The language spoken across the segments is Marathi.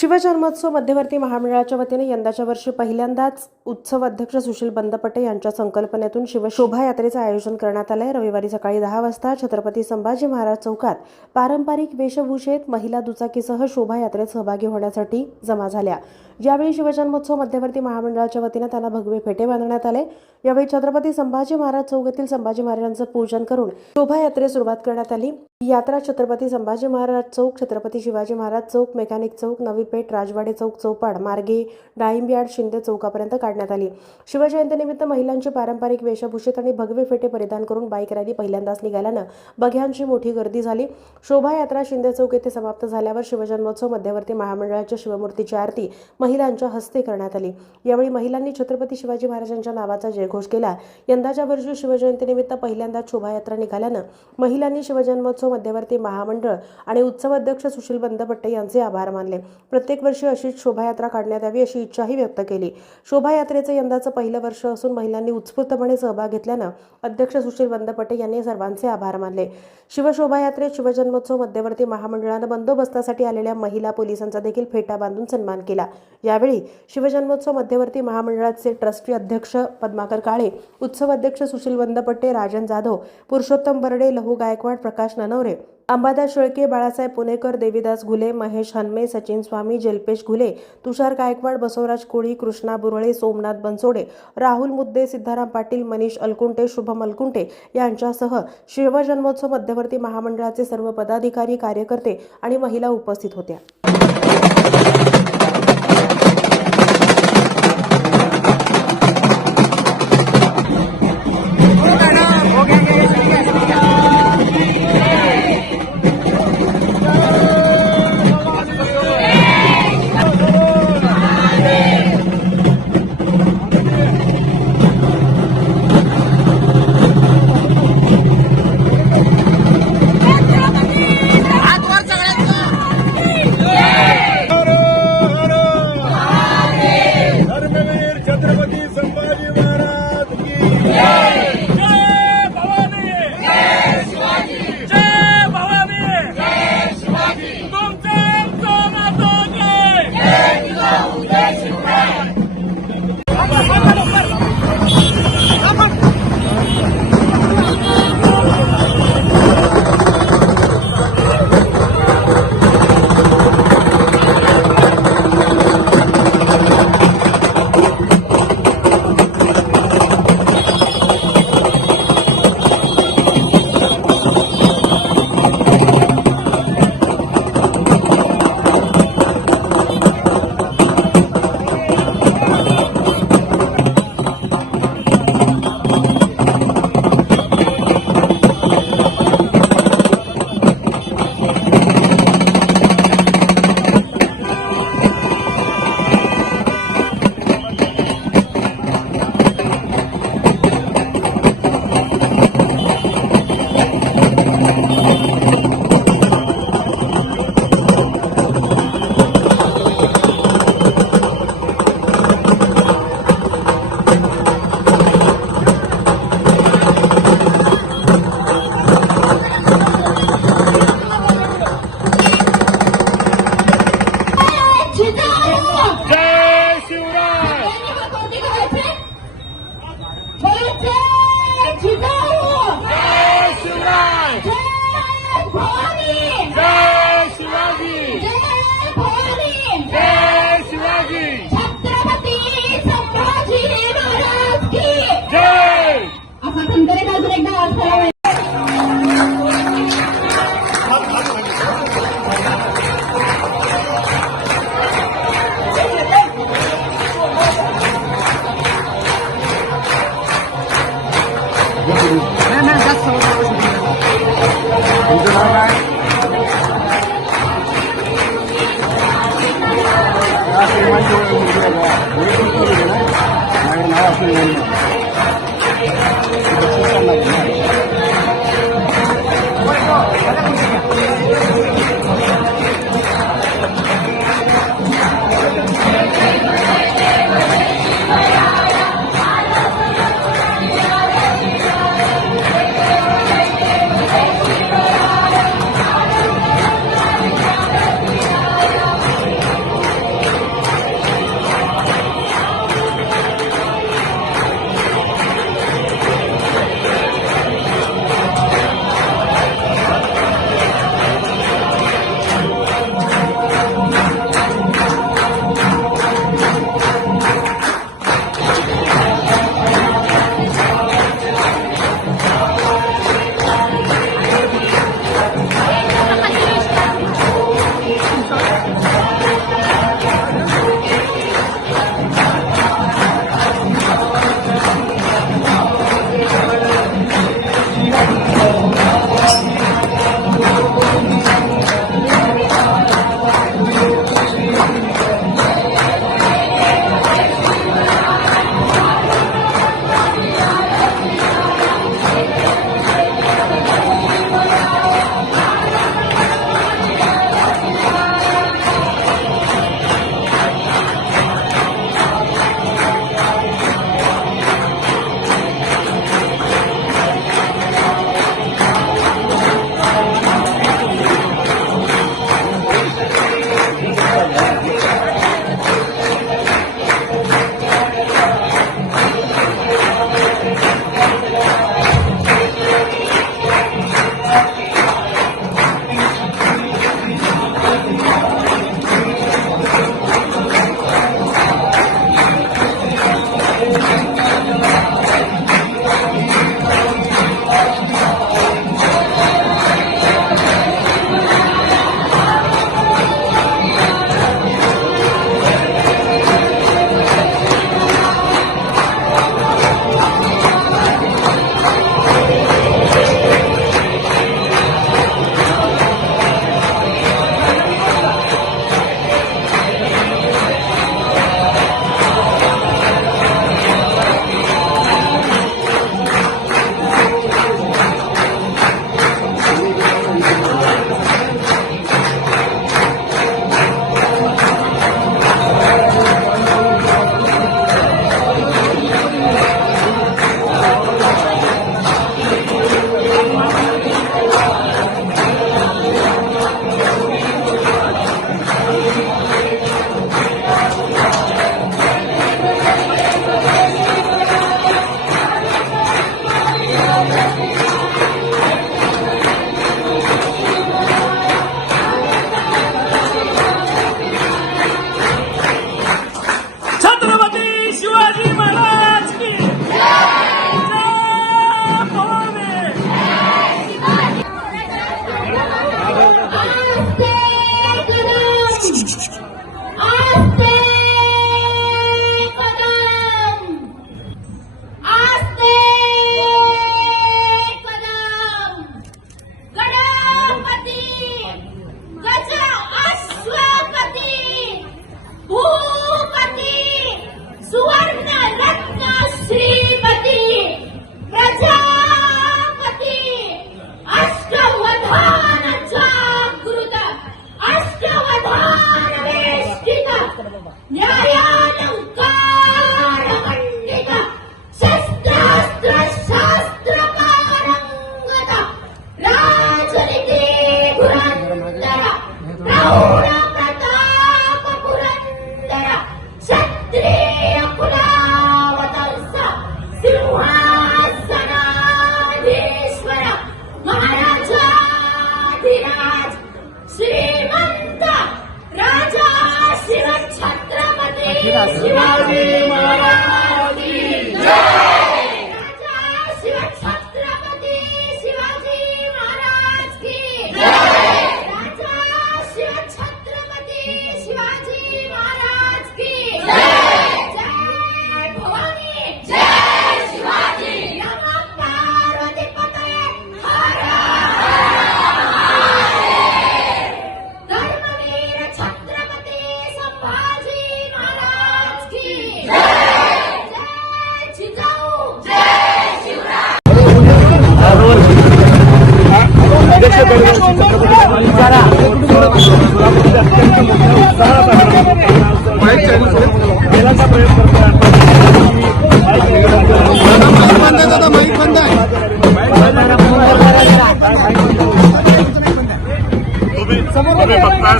शिवजन्मोत्सव मध्यवर्ती महामंडळाच्या वतीने यंदाच्या वर्षी पहिल्यांदाच उत्सव अध्यक्ष सुशील बंदपटे यांच्या संकल्पनेतून शिव शोभायात्रेचं आयोजन करण्यात आलंय. रविवारी सकाळी दहा वाजता छत्रपती संभाजी महाराज चौकात पारंपरिक वेशभूषेत महिला दुचाकीसह शोभायात्रेत सहभागी होण्यासाठी जमा झाल्या. यावेळी शिवजन्मोत्सव मध्यवर्ती महामंडळाच्या वतीनं त्यांना भगवे फेटे बांधण्यात आले यावेळी छत्रपती संभाजी महाराज चौकातील संभाजी महाराजांचं पूजन करून शोभायात्रेस सुरुवात करण्यात आली. यात्रा छत्रपती संभाजी महाराज चौक छत्रपती शिवाजी महाराज चौक मेकॅनिक चौक नवी पेठ राजवाडे चौक चौपाड मार्गे डाळिंबियाड शिंदे चौकापर्यंत काढण्यात आली. शिवजयंतीनिमित्त महिलांची पारंपरिक वेशभूषित आणि भगवे फेटे परिधान करून बाईक रॅली पहिल्यांदाच निघाल्यानं बघ्यांची मोठी गर्दी झाली. शोभायात्रा शिंदे चौक येथे समाप्त झाल्यावर शिवजन्मोत्सव मध्यवर्ती महामंडळाच्या शिवमूर्तीची आरती महिलांच्या हस्ते करण्यात आली. यावेळी महिलांनी छत्रपती शिवाजी महाराजांच्या नावाचा जयघोष केला. यंदाच्या वर्षी शिवजयंतीनिमित्त पहिल्यांदाच शोभायात्रा निघाल्यानं महिलांनी शिवजन्मोत्सव मध्यवर्ती महामंडळ आणि उत्सव अध्यक्ष सुशील बंदपट्टे यांचे आभार मानले. प्रत्येक वर्षी अशीच शोभायात्रा काढण्यात यावी अशी इच्छाही व्यक्त केली. शोभायात्रेचं यंदाचं पहिलं वर्ष असून महिलांनी उत्स्फूर्तपणे सहभाग घेतल्यानं अध्यक्ष सुशील बंदपट्टे यांनी सर्वांचे आभार मानले. शिवशोभायात्रेत शिवजन्मोत्सव मध्यवर्ती महामंडळानं बंदोबस्तासाठी आलेल्या महिला पोलिसांचा देखील फेटा बांधून सन्मान केला. यावेळी शिवजन्मोत्सव मध्यवर्ती महामंडळाचे ट्रस्टी अध्यक्ष पद्माकर काळे उत्सव अध्यक्ष सुशील बंदपट्टे राजन जाधव पुरुषोत्तम बर्डे लहू गायकवाड प्रकाश ननवरे अंबादास शेळके बाळासाहेब पुणेकर देवीदास घुले महेश हनमे सचिन स्वामी जल्पेश घुले तुषार गायकवाड बसवराज कोळी कृष्णा बुरळे सोमनाथ बनसोडे राहुल मुद्दे सिद्धाराम पाटील मनीष अलकुंटे शुभम अलकुंटे यांच्यासह शिवजन्मोत्सव मध्यवर्ती महामंडळाचे सर्व पदाधिकारी कार्यकर्ते आणि महिला उपस्थित होत्या.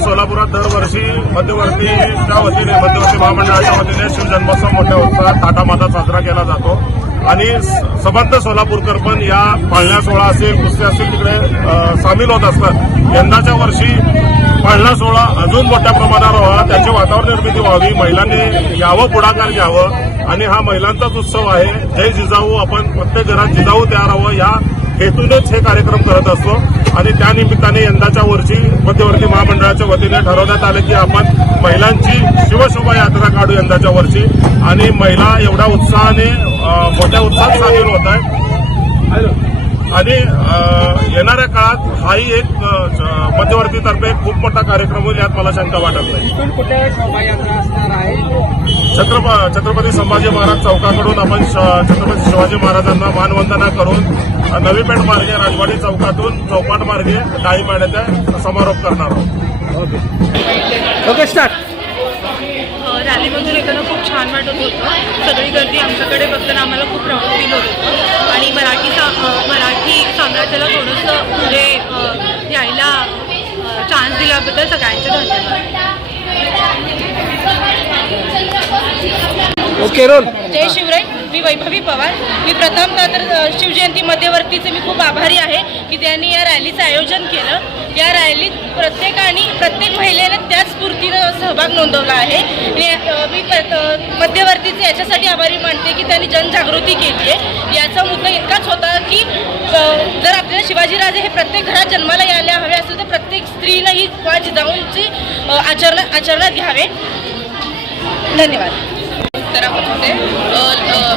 सोलापुरात दरवर्षी मध्यवर्तीच्या वतीने मध्यवर्ती महामंडळाच्या वतीने शिवजन्मोत्सव मोठ्या उत्साहात थाटामाटात साजरा केला जातो. आणि स- सोलापूरकर पण या पाळणा सोहळा असेल कुस्ती असेल तिकडे सामील होत असतात. यंदाच्या वर्षी पाळणा सोहळा अजून मोठ्या प्रमाणावर व्हावा त्याची वातावरण निर्मिती व्हावी महिलांनी यावं पुढाकार घ्यावं आणि हा महिलांचाच उत्सव आहे. जय जिजाऊ आपण प्रत्येक घरात जिजाऊ तयार हवं या हेतूनच हे कार्यक्रम करत असतो. आणि त्यानिमित्ताने यंदाच्या वर्षी मध्यवर्ती महामंडळाच्या वतीने ठरवण्यात आले की आपण महिलांची शिवशोभा यात्रा काढू यंदाच्या वर्षी. आणि महिला एवढ्या उत्साहाने मोठ्या उत्साहात सामील होत आहे. आणि येणाऱ्या काळात हाही एक मध्यवर्तीतर्फे खूप मोठा कार्यक्रम होईल यात मला शंका वाटत नाही. इथून कुठे शोभायात्रा असणार आहे? छत्रप छत्रपती संभाजी महाराज चौकाकडून आपण श- छत्रपती शिवाजी महाराजांना मानवंदना करून नवी पेठ मार्गे राजवाडी चौकातून चौपाट मार्गे डाळी पाण्याचा समारोप करणार आहोत. अ, रॅलीमधून येताना खूप छान वाटत होतं. सगळी गर्दी आमच्याकडे बघताना आम्हाला खूप प्राऊड फील होत. होतं आणि मराठी सा मराठी साम्राज्याला थोडंसं पुढे यायला चान्स दिल्याबद्दल सगळ्यांचे धन्यवाद. ओके रोल जय शिवराय. मी वैभवी पवार. मी प्रथमतः तर शिवजयंती मध्यवर्तीचे मी खूप आभारी आहे की त्यांनी या रॅलीचं आयोजन केलं. या रॅलीत प्रत्येकाने प्रत्येक महिलेने त्याच स्फूर्तीनं सहभाग नोंदवला आहे. मी मध्यवर्तीचे याच्यासाठी आभारी मानते की त्यांनी जनजागृती केली आहे. याचा मुद्दा इतकाच होता की जर आपल्याला शिवाजीराजे हे प्रत्येक घरात जन्माला यायला हवे असेल तर प्रत्येक स्त्रीनं ही वा जिजाऊंची अ, आचरण आचरणात घ्यावे. धन्यवाद. करावत होते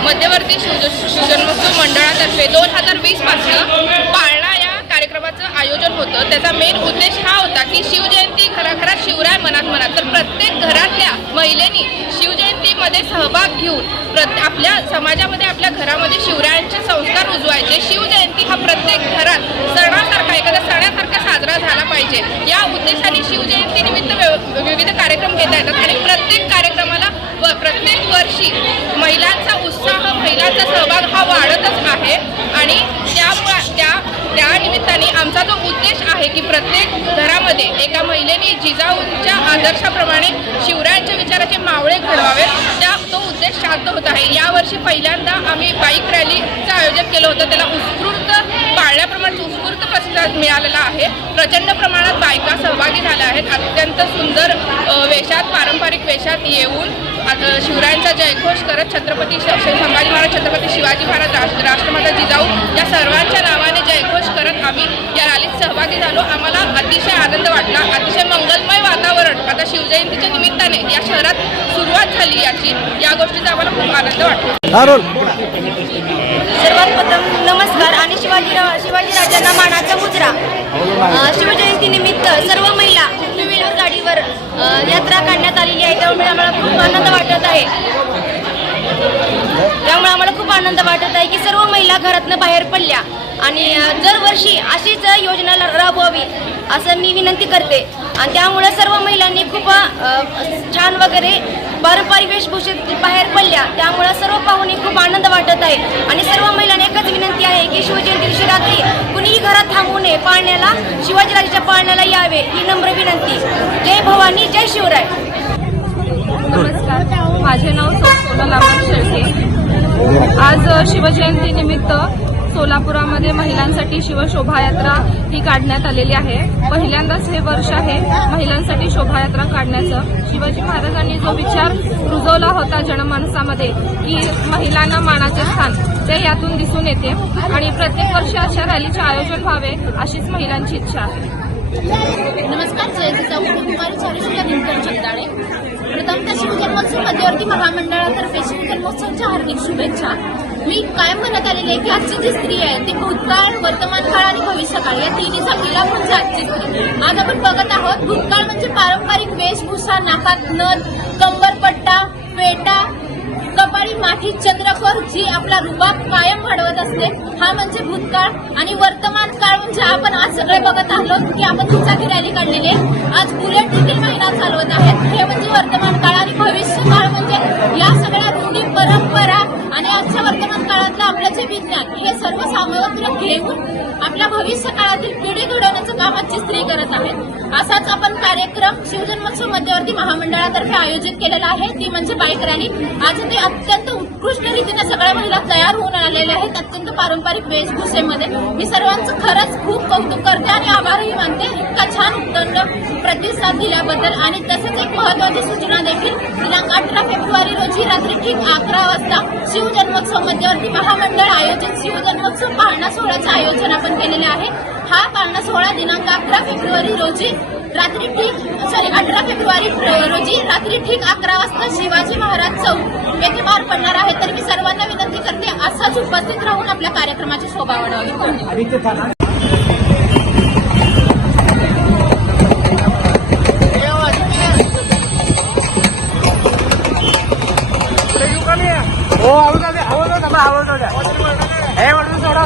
मध्यवर्ती शिवजन्मोत्सव मंडळातर्फे दोन हजार वीसपासून आयोजन होतं. त्याचा मेन उद्देश हा होता की शिवजयंती घराघरात शिवराय मनात मनात. तर प्रत्येक घरातल्या महिलेनी शिवजयंतीमध्ये सहभाग घेऊन प्रत आपल्या समाजामध्ये आपल्या घरामध्ये शिवरायांचे संस्कार रुजवायचे शिवजयंती हा प्रत्येक घरात सणासारखा एखाद्या सणासारखा साजरा झाला पाहिजे. या उद्देशाने शिवजयंती निमित्त विविध कार्यक्रम घेता येतात आणि प्रत्येक कार्यक्रमाला व प्रत्येक वर्षी महिलांचा उत्साह महिलांचा सहभाग हा वाढतच आहे आणि त्यामुळे त्या त्या निमित्ताने आमचा जो उद्देश आहे की प्रत्येक घरामध्ये एका महिलेने जिजाऊच्या आदर्शाप्रमाणे शिवरायांच्या विचाराचे मावळे घडवावे त्या तो उद्देश साध्य होत आहे. यावर्षी पहिल्यांदा आम्ही बाईक रॅलीचं आयोजन केलं होतं. त्याला उत्स्फूर्त पाळण्याप्रमाणे उत्स्फूर्त प्रतिसाद मिळालेला आहे. प्रचंड प्रमाणात बायका सहभागी झाल्या आहेत. अत्यंत सुंदर वेशात पारंपरिक वेशात येऊन शिवरायांचा जयघोष करत छत्रपती श्री संभाजी महाराज छत्रपती शिवाजी महाराज राष्ट्रमाता जिजाऊ या सर्वांच्या नावाने जयघोष करत आम्ही या रॅलीत सहभागी झालो आम्हाला अतिशय आनंद वाटला अतिशय मंगलमय वातावरण आता शिवजयंतीच्या निमित्ताने या शहरात सुरुवात झाली याची. या गोष्टीचा आम्हाला खूप आनंद वाटतो. सर्वात प्रथम नमस्कार आणि शिवाजी शिवाजी राजांना मानाचा मुजरा शिवजयंती निमित्त सर्व महिला टू व्हीलर गाडीवर यात्रा काढण्यात आलेली आहे. त्यामुळे आम्हाला खूप आनंद वाटत आहे. त्यामुळे आम्हाला खूप आनंद वाटत आहे की सर्व महिला घरातनं बाहेर पडल्या. आणि दरवर्षी अशीच योजना राबवावी. असं मी विनंती करते. आणि त्यामुळे सर्व महिलांनी खूप छान वगैरे पारंपरिक वेशभूषेत बाहेर पडल्या. त्यामुळे सर्व पाहुणे खूप आनंद वाटत आहे. आणि सर्व महिलांना एकच विनंती आहे की शिवजयंती दिवशी रात्री कुणीही घरात थांबू नये. पाळण्याला शिवाजीराजाच्या पाळण्याला यावे ही नम्र विनंती. जय भवानी जय शिवराय. नमस्कार. माझे नाव सोनल शेळके. आज शिवजयंती निमित्त सोलापुरामध्ये महिलांसाठी शिवशोभायात्रा ही काढण्यात आलेली आहे. पहिल्यांदाच हे वर्ष आहे महिलांसाठी शोभायात्रा काढण्याचं. शिवाजी महाराजांनी जो विचार रुजवला होता जनमानसामध्ये की महिलांना मानाचे स्थान ते यातून दिसून येते. आणि प्रत्येक वर्षी अशा रॅलीचे आयोजन व्हावे अशीच महिलांची इच्छा आहे. नमस्कार जय कुमारी चारुशिला दिनकर जगदाळे प्रथमतः शिवजन्मोत्सव मध्यवर्ती महामंडळातर्फे शिवजन्मोत्सवच्या हार्दिक शुभेच्छा. मी कायम म्हणत आलेली आहे की आजची जी स्त्री आहे ती भूतकाळ वर्तमान काळ आणि भविष्यकाळ या तिन्हीचा मिलाप म्हणजे आजची स्त्री. आज आपण बघत आहोत भूतकाळ म्हणजे पारंपरिक वेशभूषा नाकात नथ कंबरपट्टा पेटा कपाळी माठी चंद्रखोर जी आपला रुबाब कायम वाढवत असते. हा म्हणजे भूतकाळ आणि वर्तमान काळ म्हणजे आपण आज सगळे बघत आलो की आपण दुचाकी रॅली काढलेली आहे. आज बुलेट देखील महिला चालवत आहेत. हे म्हणजे वर्तमान काळ आणि भविष्य काळ म्हणजे या सगळ्या रूढी परंपरा आणि आजच्या वर्तमान काळातलं आपलं जे विज्ञान हे सर्व सामग्री घेऊन आपल्या भविष्य काळातील पिढी घडवण्याचं काम आजची स्त्री करत आहे. असाच आपण कार्यक्रम शिवजन्मोत्सव मध्यवर्ती महामंडळातर्फे आयोजित केलेला आहे. ती म्हणजे बाईक रॅली. आज ते अत्यंत उत्कृष्ट रीतीने सगळ्या महिला तयार होऊन आलेल्या आहेत. अत्यंत पारंपरिक वेशभूषेमध्ये. मी सर्वांचं खरंच खूप कौतुक करते आणि आभारही मानते. इतका छान उत्तंड प्रतिसाद दिल्याबद्दल आणि तसंच एक महत्वाची सूचना देखील. दिनांक अठरा फेब्रुवारी रोजी रात्री ठीक अकरा वाजता शिवजन्मोत्सव मध्यवर्ती महामंडळ आयोजित शिवजन्मोत्सव पाळणा सोहळ्याचं आयोजन आपण केलेले आहे. हा पाळणा सोहळा दिनांक अकरा फेब्रुवारी रोजी रात्री ठीक सॉरी अठरा फेब्रुवारी रोजी रात्री ठीक अकरा वाजता शिवाजी महाराज चौक येथे पार पडणार आहे. तर मी सर्वांना विनंती करते असाच उपस्थित राहून आपल्या कार्यक्रमाची शोभा वाढवावी. हो आवाज आले आवाज आवाज आवाज आवाज हे म्हणून सोडा